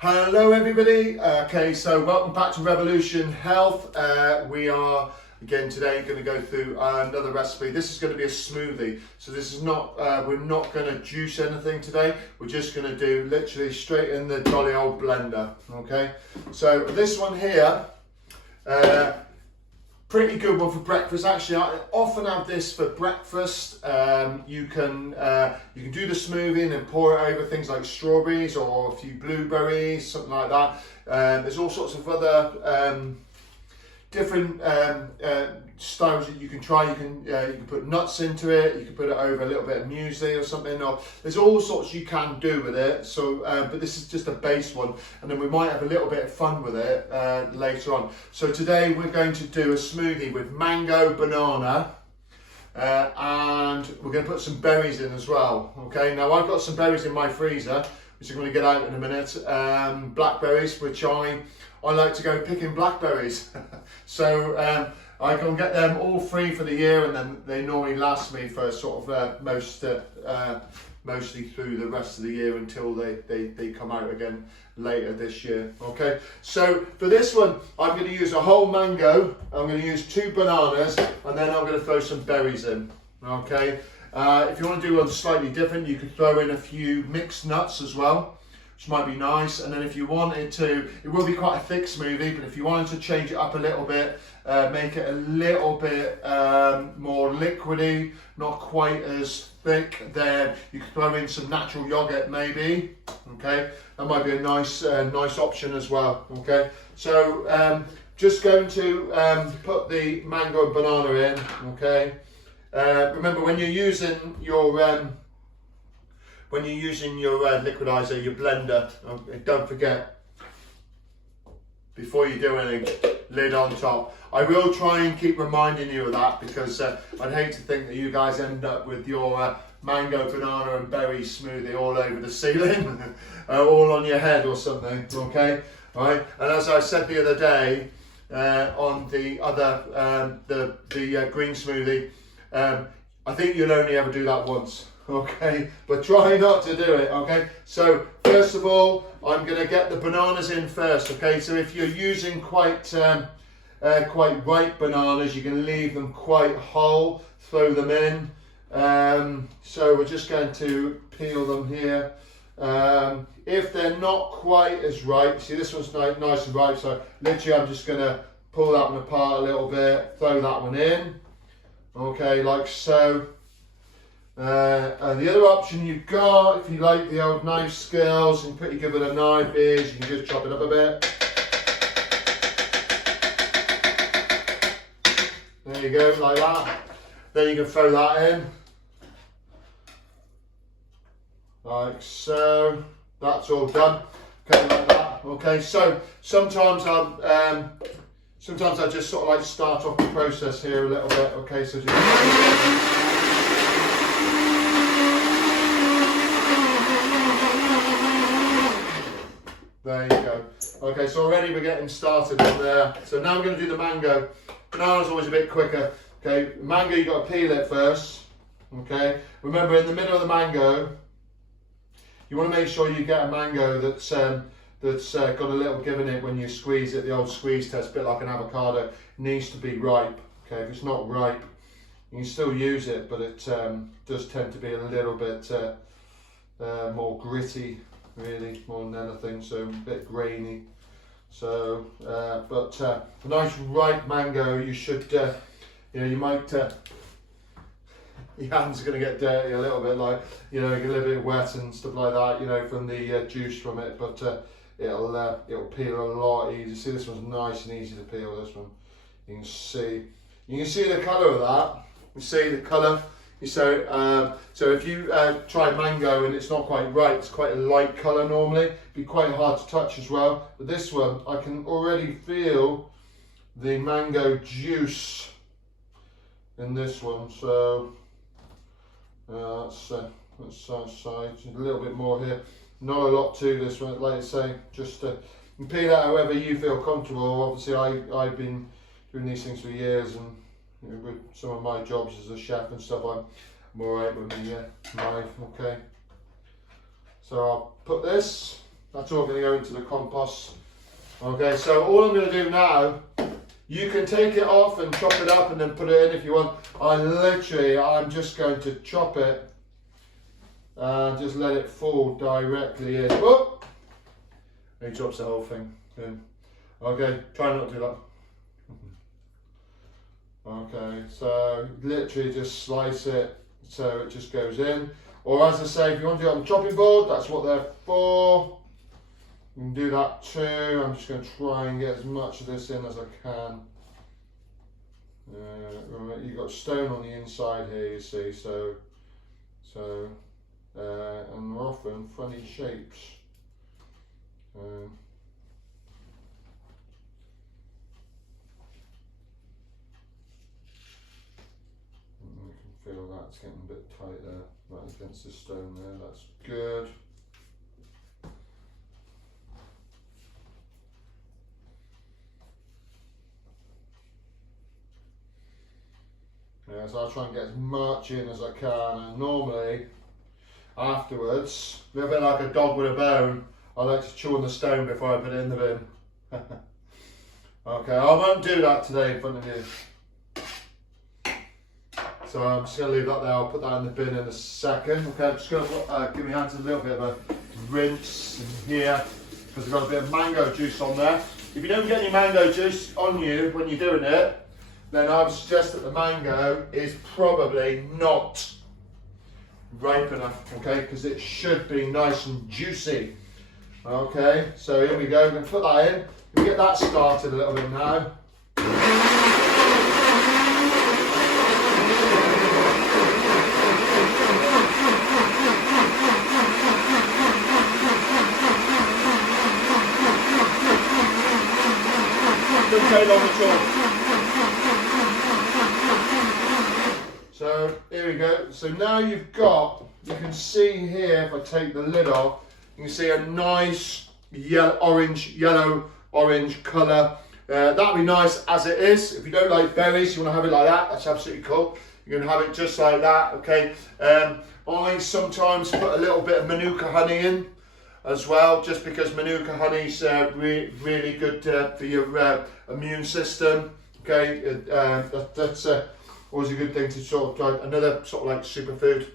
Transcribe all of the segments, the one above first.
Hello everybody, okay, so welcome back to Revolution Health. We are again today going to go through another recipe. This is going to be a smoothie, so this is not, we're not going to juice anything today, we're just going to do literally straight in the jolly old blender, okay. So this one here, pretty good one for breakfast. Actually, I often have this for breakfast. You can do the smoothie and then pour it over things like strawberries or a few blueberries, something like that. There's all sorts of other different styles that you can try. You can put nuts into it. You can put it over a little bit of muesli or something. Or there's all sorts you can do with it. So, but this is just a base one, and then we might have a little bit of fun with it later on. So today we're going to do a smoothie with mango, banana, and we're going to put some berries in as well. Okay. Now I've got some berries in my freezer, which I'm going to get out in a minute. Blackberries, which I like to go picking blackberries. So I can get them all free for the year, and then they normally last me for sort of mostly through the rest of the year until they come out again later this year. Okay, so for this one I'm going to use a whole mango, I'm going to use 2 bananas, and then I'm going to throw some berries in. Okay, if you want to do one slightly different, you could throw in a few mixed nuts as well, which might be nice. And then if you wanted to, it will be quite a thick smoothie, but if you wanted to change it up a little bit, make it a little bit more liquidy, not quite as thick, then you could throw in some natural yogurt maybe. Okay, that might be a nice option as well. Okay, so just going to put the mango and banana in. Okay, remember when you're using your liquidizer, your blender, don't forget, before you do anything, lid on top. I will try and keep reminding you of that, because I'd hate to think that you guys end up with your mango, banana and berry smoothie all over the ceiling, all on your head or something, okay? All right, and as I said the other day, on the other, the green smoothie, I think you'll only ever do that once. Okay, but try not to do it. Okay, so first of all, I'm going to get the bananas in first. Okay, so if you're using quite ripe bananas, you can leave them quite whole, throw them in. So we're just going to peel them here. If they're not quite as ripe, see this one's nice and ripe, so literally I'm just going to pull that one apart a little bit, throw that one in. Okay, like so. And the other option you've got, if you like the old knife skills and pretty good with a knife, is you can just chop it up a bit. There you go, like that. Then you can throw that in. Like so. That's all done. Okay, like that. Okay, so sometimes I just sort of like start off the process here a little bit. Okay, so just there you go. Okay, so already we're getting started on there. So now we're going to do the mango. Banana's always a bit quicker. Okay, mango, you've got to peel it first. Okay, remember in the middle of the mango, you want to make sure you get a mango that's got a little give in it when you squeeze it. The old squeeze test, a bit like an avocado, it needs to be ripe. Okay, if it's not ripe, you can still use it, but it does tend to be a little bit more gritty, really, more than anything, so a bit grainy. So, but a nice ripe mango, you should, you might, your hands are going to get dirty a little bit, like, get a little bit wet and stuff like that, from the juice from it, but it'll peel a lot easier. See, this one's nice and easy to peel, this one. You can see the colour of that. You see the colour. So if you try mango and it's not quite right, it's quite a light colour normally, it'd be quite hard to touch as well. But this one, I can already feel the mango juice in this one. So that's side, a little bit more here. Not a lot to this one, like I say, just you can peel that however you feel comfortable. Obviously I've been doing these things for years, and with some of my jobs as a chef and stuff, I'm alright with my knife. Okay, so I'll put this That's all going to go into the compost. Okay, so all I'm going to do now, you can take it off and chop it up and then put it in if you want. I'm just going to chop it and just let it fall directly in. Whoop! He drops the whole thing in. Okay, try not to do that. Okay, so literally just slice it so it just goes in. Or as I say, if you want to do it on the chopping board, that's what they're for. You can do that too. I'm just going to try and get as much of this in as I can. Right, you've got stone on the inside here, you see, and they're often funny shapes. You can feel that's getting a bit tight there, right against the stone there, that's good. Yeah, so I'll try and get as much in as I can, and normally afterwards, a little bit like a dog with a bone, I like to chew on the stone before I put it in the bin. Okay, I won't do that today in front of you. So I'm just going to leave that there, I'll put that in the bin in a second. Okay, I'm just going to give my hands a little bit of a rinse in here, because I've got a bit of mango juice on there. If you don't get any mango juice on you when you're doing it, then I would suggest that the mango is probably not ripe enough, okay, because it should be nice and juicy. Okay, so here we go, we're going to put that in. We'll get that started a little bit now. Doesn't take long at all. So here we go. So now you can see here, if I take the lid off, you can see a nice yellow orange colour. That'll be nice as it is. If you don't like berries, you want to have it like that, that's absolutely cool. You're going to have it just like that, okay? I sometimes put a little bit of Manuka honey in as well, just because Manuka honey's really good for your immune system, okay? That's always a good thing to sort of try, another sort of like superfood.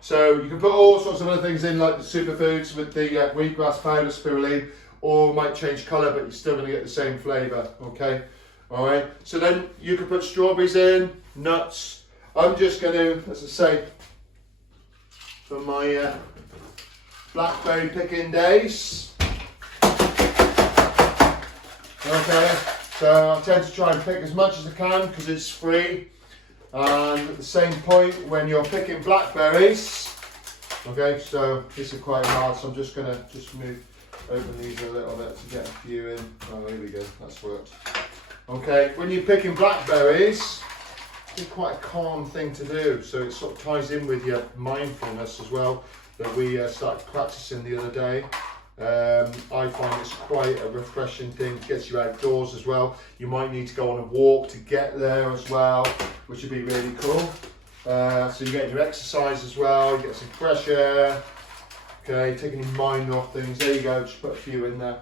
So you can put all sorts of other things in, like the superfoods with the wheatgrass powder, spirulina, or might change colour, but you're still going to get the same flavour, okay? All right, so then you can put strawberries in, nuts. I'm just going to, as I say, for my blackberry picking days. Okay, so I tend to try and pick as much as I can because it's free. And at the same point, when you're picking blackberries, okay, so these are quite hard, so I'm just going to open these a little bit to get a few in. Oh, here we go, that's worked. Okay, when you're picking blackberries, it's quite a calm thing to do, so it sort of ties in with your mindfulness as well, that we started practicing the other day. I find it's quite a refreshing thing, it gets you outdoors as well. You might need to go on a walk to get there as well, which would be really cool. So you get your exercise as well, you get some fresh air, okay, taking your mind off things. There you go, just put a few in there.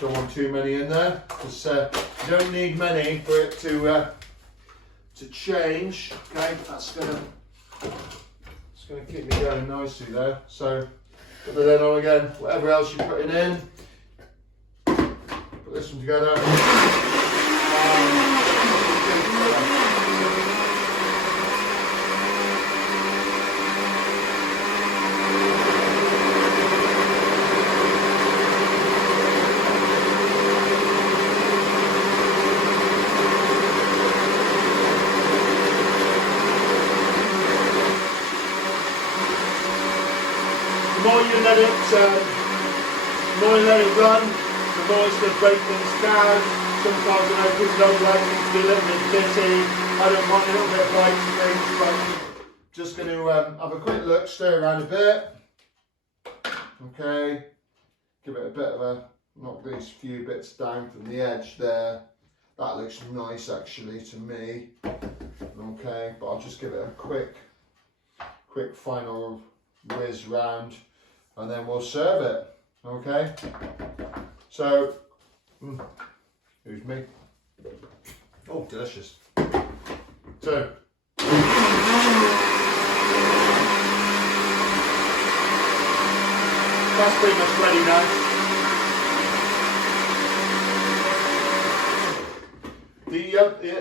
Don't want too many in there, because you don't need many for it to change, okay, that's gonna keep me going nicely there. So put the lid on again, whatever else you're putting in, put this one together. The more you let it run, the more it's going to break things down. Sometimes people don't like things to be a little bit bitty. I don't mind a little bit of bites and things, but just going to have a quick look, stir around a bit. Okay, give it a bit of a, knock these few bits down from the edge there. That looks nice actually to me. Okay, but I'll just give it a quick final whiz round, and then we'll serve it. Okay, so, excuse me. Oh, delicious. So, that's pretty much ready now.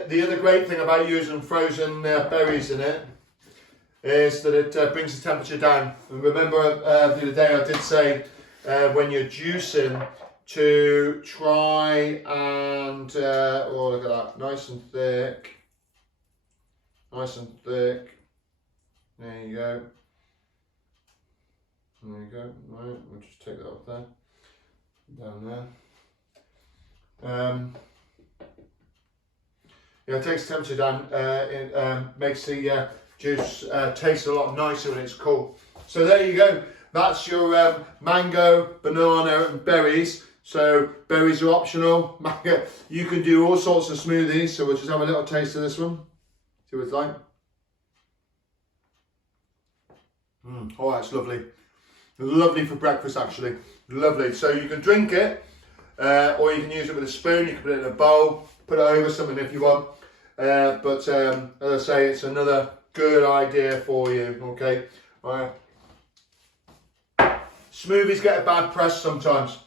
The other great thing about using frozen berries in it is that it brings the temperature down. And remember the other day I did say when you're juicing to try and, oh look at that, nice and thick. Nice and thick. There you go. There you go. Right, we'll just take that off there. Down there. Yeah, it takes the temperature down. It makes the juice taste a lot nicer when it's cool. So there you go. That's your mango, banana, and berries. So berries are optional. Mango, you can do all sorts of smoothies. So we'll just have a little taste of this one. See what it's like. Oh, that's lovely. Lovely for breakfast, actually. Lovely. So you can drink it, or you can use it with a spoon. You can put it in a bowl, put it over something if you want. But as I say, it's another good idea for you. Okay. Smoothies get a bad press sometimes.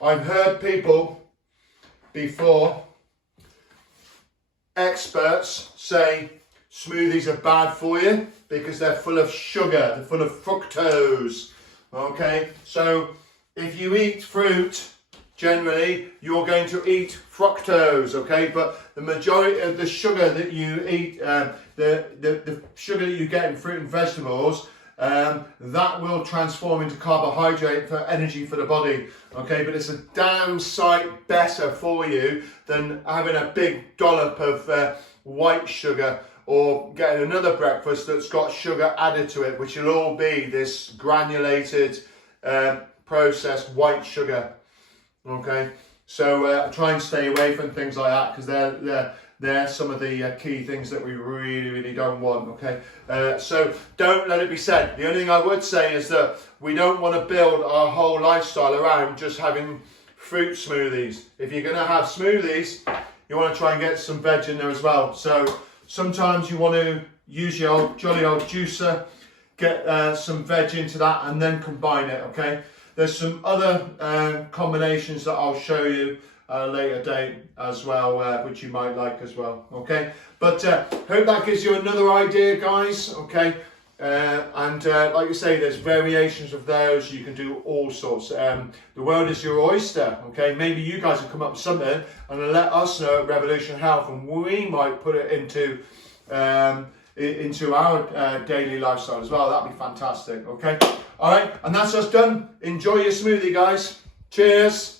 I've heard people before, experts say smoothies are bad for you because they're full of sugar, they're full of fructose. Okay, so if you eat fruit, generally you're going to eat fructose, okay, but the majority of the sugar that you eat, the sugar that you get in fruit and vegetables, that will transform into carbohydrate for energy for the body, okay, but it's a damn sight better for you than having a big dollop of white sugar, or getting another breakfast that's got sugar added to it, which will all be this granulated processed white sugar. Okay, so try and stay away from things like that, because they're some of the key things that we really don't want. Okay, so don't let it be said. The only thing I would say is that we don't want to build our whole lifestyle around just having fruit smoothies. If you're going to have smoothies, you want to try and get some veg in there as well. So sometimes you want to use your old, jolly old juicer, get some veg into that, and then combine it. Okay. There's some other combinations that I'll show you at a later date as well, which you might like as well, okay? But hope that gives you another idea, guys, okay? And like you say, there's variations of those. You can do all sorts. The world is your oyster, okay? Maybe you guys will come up with something and let us know at Revolution Health, and we might put it into our daily lifestyle as well. That'd be fantastic, okay? All right, and that's us done. Enjoy your smoothie, guys. Cheers.